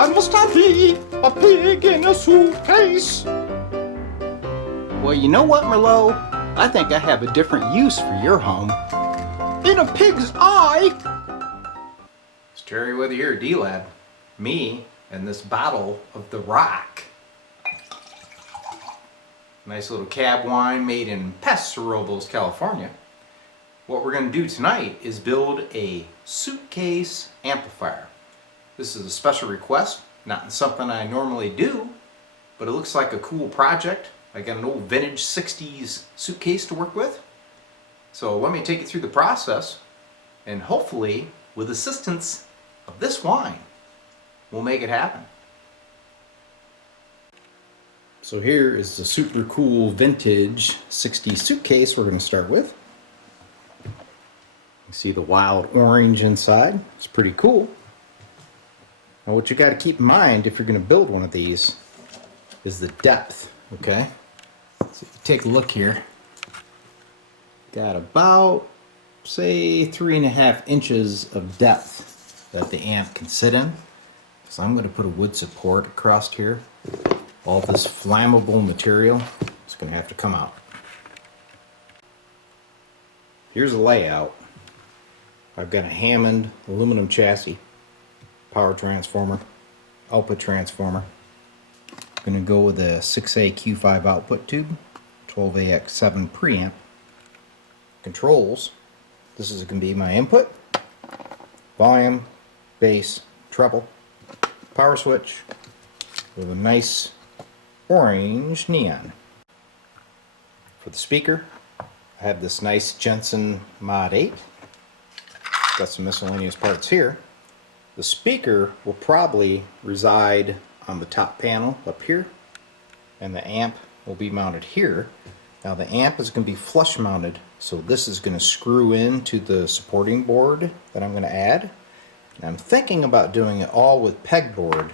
Why must I be a pig in a suitcase? Well, you know what, Merlot? I think I have a different use for your home. In a pig's eye? It's Terry with your D-Lab. Me and this bottle of the Rock. Nice little cab wine made in Paso Robles, California. What we're going to do tonight is build a suitcase amplifier. This is a special request, not something I normally do, but it looks like a cool project. I got an old vintage 60s suitcase to work with. So let me take you through the process, and hopefully, with assistance of this wine, we'll make it happen. So here is the super cool vintage 60s suitcase we're going to start with. You see the wild orange inside. It's pretty cool. Now what you got to keep in mind if you're going to build one of these is the depth, okay? So if you take a look here, got about, say, 3.5 inches of depth that the amp can sit in. So I'm going to put a wood support across here. All this flammable material is going to have to come out. Here's the layout. I've got a Hammond aluminum chassis, power transformer, output transformer. I'm going to go with a 6A Q5 output tube, 12AX7 preamp. Controls. This is going to be my input, volume, bass, treble, power switch with a nice orange neon. For the speaker, I have this nice Jensen Mod 8. Got some miscellaneous parts here. The speaker will probably reside on the top panel up here, and the amp will be mounted here. Now the amp is going to be flush mounted, so this is going to screw into the supporting board that I'm going to add. And I'm thinking about doing it all with pegboard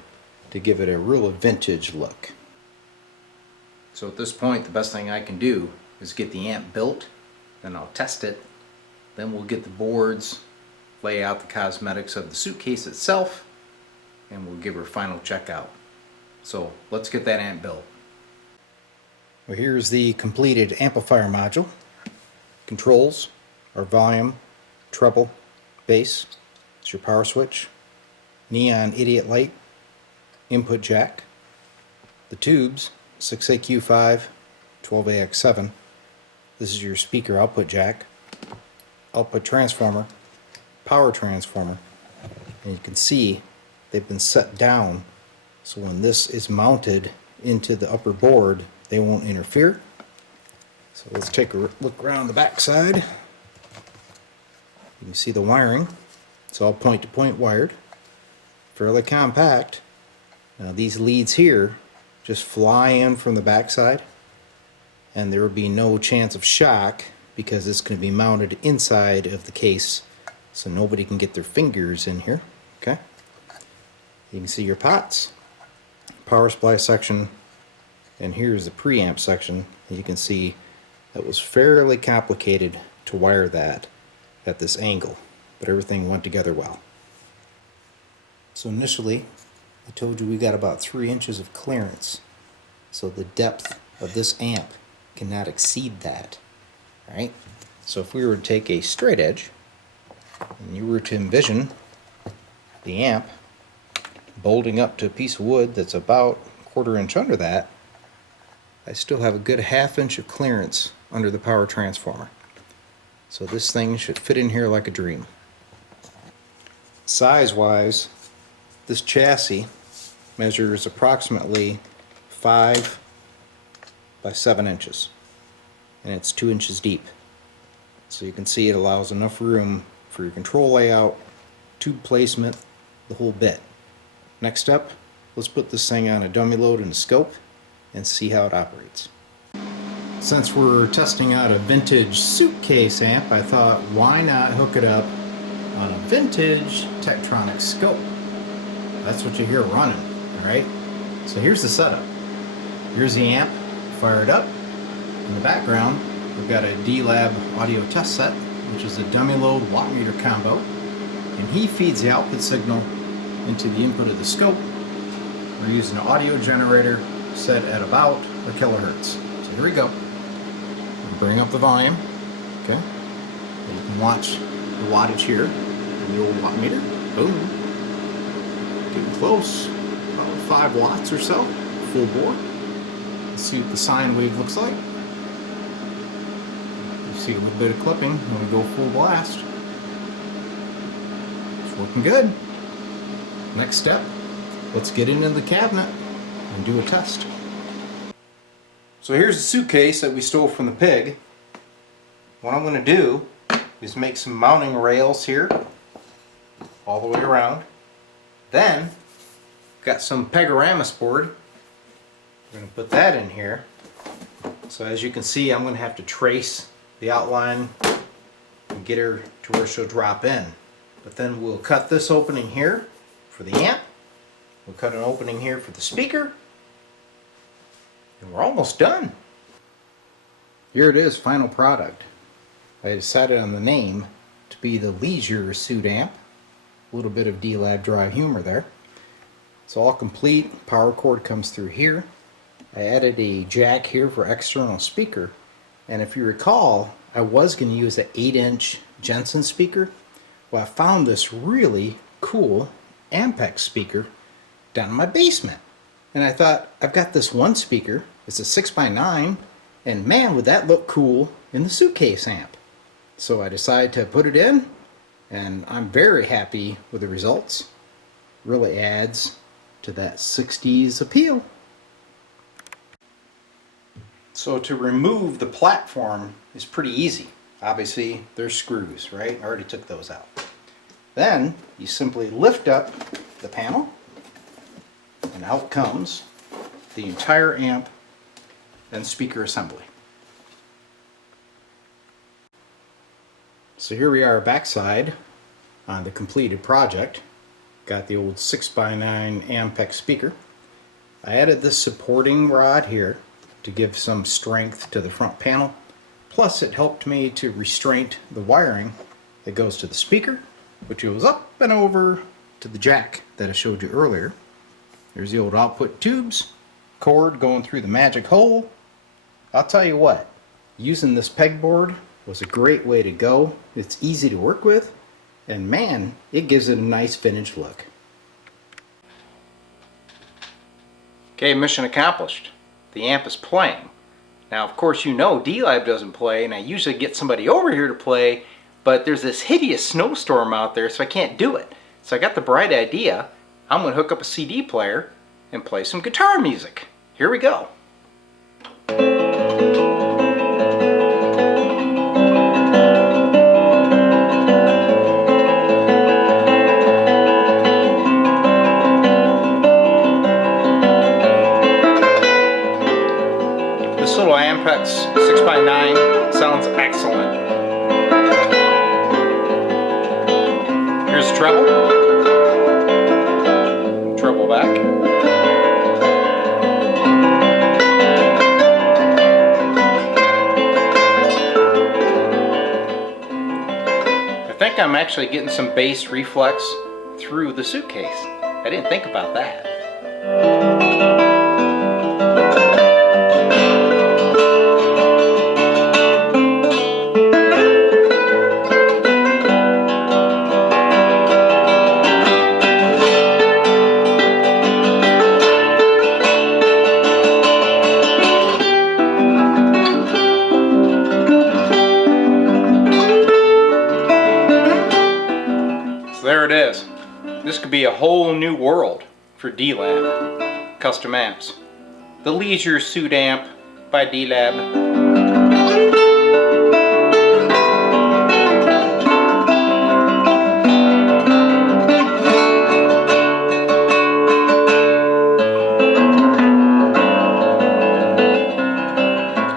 to give it a real vintage look. So at this point, the best thing I can do is get the amp built, then I'll test it, then we'll get the boards, lay out the cosmetics of the suitcase itself, and we'll give her a final checkout. So let's get that amp built. Well, here's the completed amplifier module. Controls are volume, treble, bass. It's your power switch, neon idiot light, input jack. The tubes, 6AQ5, 12AX7. This is your speaker output jack, output transformer, power transformer, and you can see they've been set down so when this is mounted into the upper board they won't interfere. So let's take a look around the back side. You can see the wiring. It's all point-to-point wired, fairly compact. Now these leads here just fly in from the back side, and there will be no chance of shock because it's going to be mounted inside of the case so nobody can get their fingers in here. Okay, you can see your pots, power supply section, and here's the preamp section. You can see that was fairly complicated to wire that at this angle, but everything went together well. So initially I told you we got about 3 inches of clearance, so the depth of this amp cannot exceed that. Alright, so if we were to take a straight edge and you were to envision the amp bolting up to a piece of wood that's about 1/4 inch under that, I still have a good 1/2 inch of clearance under the power transformer. So this thing should fit in here like a dream. Size wise, this chassis measures approximately 5 by 7 inches, and it's 2 inches deep. So you can see it allows enough room for your control layout, tube placement, the whole bit. Next up, let's put this thing on a dummy load and a scope and see how it operates. Since we're testing out a vintage suitcase amp, I thought why not hook it up on a vintage Tektronix scope. That's what you hear running, alright? So here's the setup. Here's the amp fired up. In the background, we've got a D-Lab audio test set, which is a dummy load watt meter combo, and he feeds the output signal into the input of the scope, We're using an audio generator set at about a kilohertz. So here we go. We'll bring up the volume. Okay. You can watch the wattage here in the old watt meter. Boom. Getting close. About 5 watts or so. Full bore. Let's see what the sine wave looks like. You see a little bit of clipping when we go full blast. It's working good. Next step, let's get into the cabinet and do a test. So here's the suitcase that we stole from the pig. What I'm going to do is make some mounting rails here all the way around. Then got some Pegboard board. We're going to put that in here. So as you can see, I'm going to have to trace the outline and get her to where she'll drop in. But then we'll cut this opening here for the amp. We'll cut an opening here for the speaker. And we're almost done. Here it is, final product. I decided on the name to be the Leisure Suit Amp. A little bit of D-Lab dry humor there. It's all complete. Power cord comes through here. I added a jack here for external speaker. And if you recall, I was going to use an 8-inch Jensen speaker. Well, I found this really cool Ampex speaker down in my basement. And I thought, I've got this one speaker. It's a 6x9. And man, would that look cool in the suitcase amp. So I decided to put it in. And I'm very happy with the results. Really adds to that 60s appeal. So to remove the platform is pretty easy. Obviously there's screws, right? I already took those out. Then you simply lift up the panel and out comes the entire amp and speaker assembly. So here we are backside on the completed project. Got the old 6x9 Ampex speaker. I added this supporting rod here to give some strength to the front panel. Plus it helped me to restrain the wiring that goes to the speaker, which goes up and over to the jack that I showed you earlier. There's the old output tubes, cord going through the magic hole. I'll tell you what, using this pegboard was a great way to go. It's easy to work with, and man, it gives it a nice finished look. Okay, mission accomplished. The amp is playing. Now, of course, you know D-Lab doesn't play, and I usually get somebody over here to play, but there's this hideous snowstorm out there, so I can't do it. So I got the bright idea. I'm going to hook up a CD player and play some guitar music. Here we go. This little Ampex 6x9 sounds excellent. Here's the treble. Treble back. I think I'm actually getting some bass reflex through the suitcase. I didn't think about that. There it is. This could be a whole new world for D-Lab custom amps. The Leisure Suit Amp by D-Lab.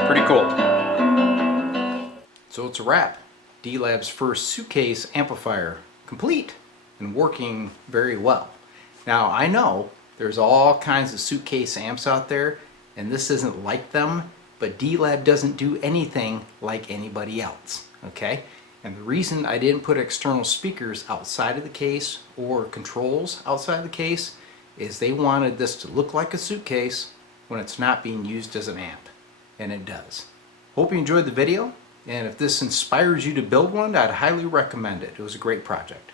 Pretty cool. So it's a wrap. D-Lab's first suitcase amplifier complete and working very well. Now I know there's all kinds of suitcase amps out there and this isn't like them, but D-Lab doesn't do anything like anybody else, okay? And the reason I didn't put external speakers outside of the case or controls outside the case is they wanted this to look like a suitcase when it's not being used as an amp, and it does. Hope you enjoyed the video, and if this inspires you to build one, I'd highly recommend it. It was a great project.